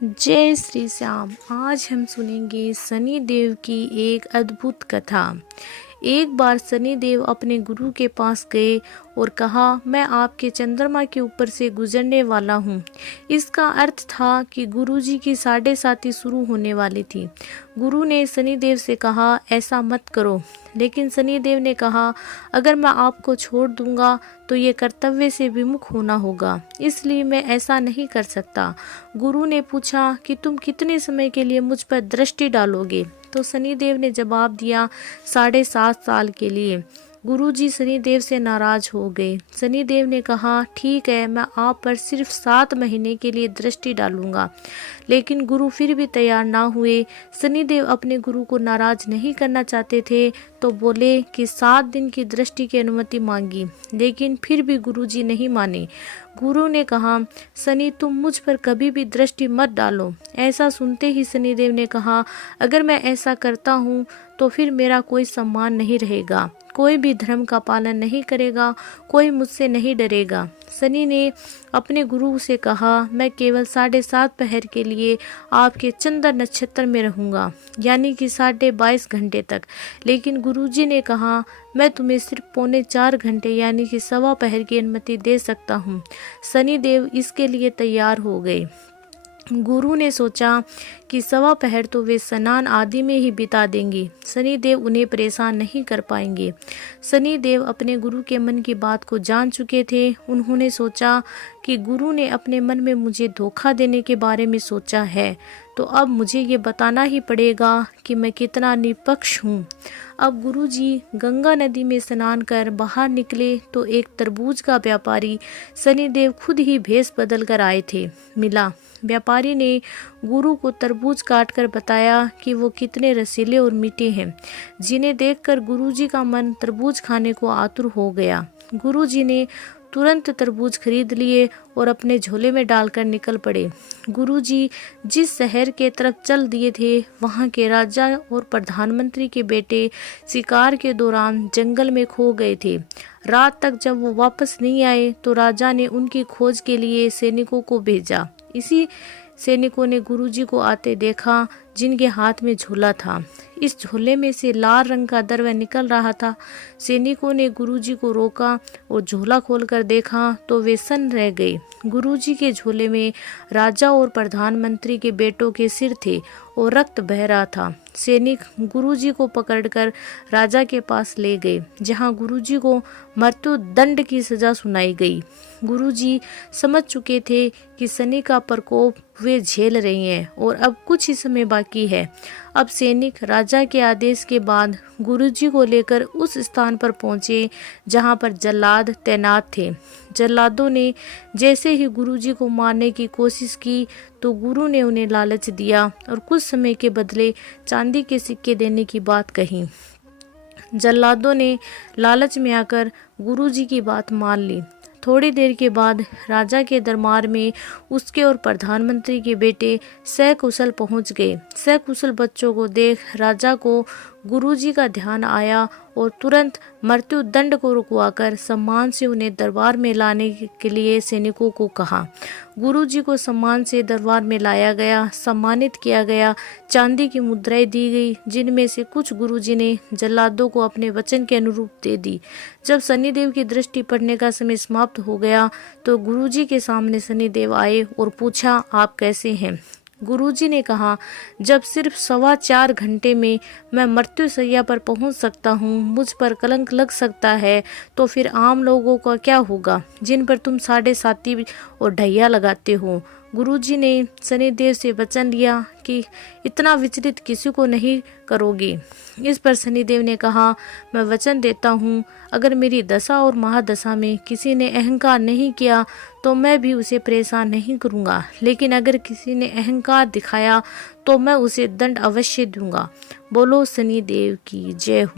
जय श्री श्याम। आज हम सुनेंगे शनि देव की एक अद्भुत कथा। एक बार शनि देव अपने गुरु के पास गए और कहा, मैं आपके चंद्रमा के ऊपर से गुजरने वाला हूँ। इसका अर्थ था कि गुरुजी की 7:30 शुरू होने वाली थी। गुरु ने शनि देव से कहा, ऐसा मत करो। लेकिन शनि देव ने कहा, अगर मैं आपको छोड़ दूंगा तो ये कर्तव्य से विमुख होना होगा, इसलिए मैं ऐसा नहीं कर सकता। गुरु ने पूछा कि तुम कितने समय के लिए मुझ पर दृष्टि डालोगे? तो शनि देव ने जवाब दिया, 7.5 साल के लिए। गुरुजी शनि देव से नाराज हो गए। शनि देव ने कहा, ठीक है, मैं आप पर सिर्फ 7 महीने के लिए दृष्टि डालूंगा। लेकिन गुरु फिर भी तैयार ना हुए। शनि देव अपने गुरु को नाराज नहीं करना चाहते थे, तो बोले कि 7 दिन की दृष्टि की अनुमति मांगी। लेकिन फिर भी गुरुजी नहीं माने। गुरु ने कहा, शनि, तुम मुझ पर कभी भी दृष्टि मत डालो। ऐसा सुनते ही शनि देव ने कहा, अगर मैं ऐसा करता हूँ तो फिर मेरा कोई सम्मान नहीं रहेगा, कोई भी धर्म का पालन नहीं करेगा, कोई मुझसे नहीं डरेगा। शनि ने अपने गुरु से कहा, मैं केवल 7.5 पहर के लिए आपके चंद्र नक्षत्र में रहूंगा, यानी कि 22.5 घंटे तक। लेकिन गुरुजी ने कहा, मैं तुम्हें सिर्फ 3.25 घंटे यानी कि 1.25 पहर की अनुमति दे सकता हूँ। शनि देव इसके लिए तैयार हो गए। गुरु ने सोचा कि 1.25 पहर तो वे स्नान आदि में ही बिता देंगे, शनि देव उन्हें परेशान नहीं कर पाएंगे। शनि देव अपने गुरु के मन की बात को जान चुके थे। उन्होंने सोचा कि गुरु ने अपने मन में मुझे धोखा देने के बारे में सोचा है, तो अब मुझे ये बताना ही पड़ेगा कि मैं कितना निष्पक्ष हूँ। अब गुरुजी गंगा नदी में स्नान कर बाहर निकले तो एक तरबूज का व्यापारी शनि देव खुद ही भेष बदल कर आए थे मिला। व्यापारी ने गुरु को तरबूज काटकर बताया कि वो कितने रसीले और मीठे हैं, जिन्हें देखकर गुरुजी का मन तरबूज खाने को आतुर हो गया। गुरुजी ने तुरंत तरबूज खरीद लिए और अपने झोले में डालकर निकल पड़े। गुरुजी जिस शहर के तरफ चल दिए थे, वहां के राजा और प्रधानमंत्री के बेटे शिकार के दौरान जंगल में खो गए थे। रात तक जब वो वापस नहीं आए तो राजा ने उनकी खोज के लिए सैनिकों को भेजा। इसी सैनिकों ने गुरुजी को आते देखा, जिनके हाथ में झोला था। इस झोले में से लाल रंग का द्रव्य निकल रहा था। सैनिकों ने गुरुजी को रोका और झोला खोलकर देखा तो वे सन्न रह गए। गुरुजी के झोले में राजा और प्रधानमंत्री के बेटों के सिर थे और रक्त बह रहा था। सैनिक गुरुजी को पकड़कर राजा के पास ले गए, जहां गुरुजी को मृत्यु दंड की सजा सुनाई गई। गुरुजी समझ चुके थे कि शनि का प्रकोप वे झेल रही हैं और अब कुछ ही समय बाकी है। अब सैनिक राजा के आदेश के बाद गुरुजी को लेकर उस स्थान पर पहुंचे जहां पर जल्लाद तैनात थे। जल्लादों ने जैसे ही गुरुजी को मारने की कोशिश की तो गुरु ने उन्हें लालच दिया और कुछ समय के बदले चांदी के सिक्के देने की बात कही। जल्लादों ने लालच में आकर गुरुजी की बात मान ली। थोड़ी देर के बाद राजा के दरबार में उसके और प्रधानमंत्री के बेटे सकुशल पहुंच गए। सकुशल बच्चों को देख राजा को गुरुजी का ध्यान आया और तुरंत मृत्यु दंड को रुकवाकर सम्मान से उन्हें दरबार में लाने के लिए सैनिकों को कहा। गुरुजी को सम्मान से दरबार में लाया गया, सम्मानित किया गया, चांदी की मुद्राएं दी गई, जिनमें से कुछ गुरुजी ने जल्लादों को अपने वचन के अनुरूप दे दी। जब शनिदेव की दृष्टि पड़ने का समय समाप्त हो गया तो गुरुजी के सामने शनिदेव आए और पूछा, आप कैसे हैं? गुरुजी ने कहा, जब सिर्फ 4.25 घंटे में मैं मृत्यु शैया पर पहुंच सकता हूं, मुझ पर कलंक लग सकता है, तो फिर आम लोगों का क्या होगा, जिन पर तुम 7.5 और ढैया लगाते हो। गुरुजी ने शनिदेव से वचन लिया कि इतना विचलित किसी को नहीं करोगे। इस पर शनिदेव ने कहा, मैं वचन देता हूँ, अगर मेरी दशा और महादशा में किसी ने अहंकार नहीं किया तो मैं भी उसे परेशान नहीं करूँगा, लेकिन अगर किसी ने अहंकार दिखाया तो मैं उसे दंड अवश्य दूंगा। बोलो शनिदेव की जय हो।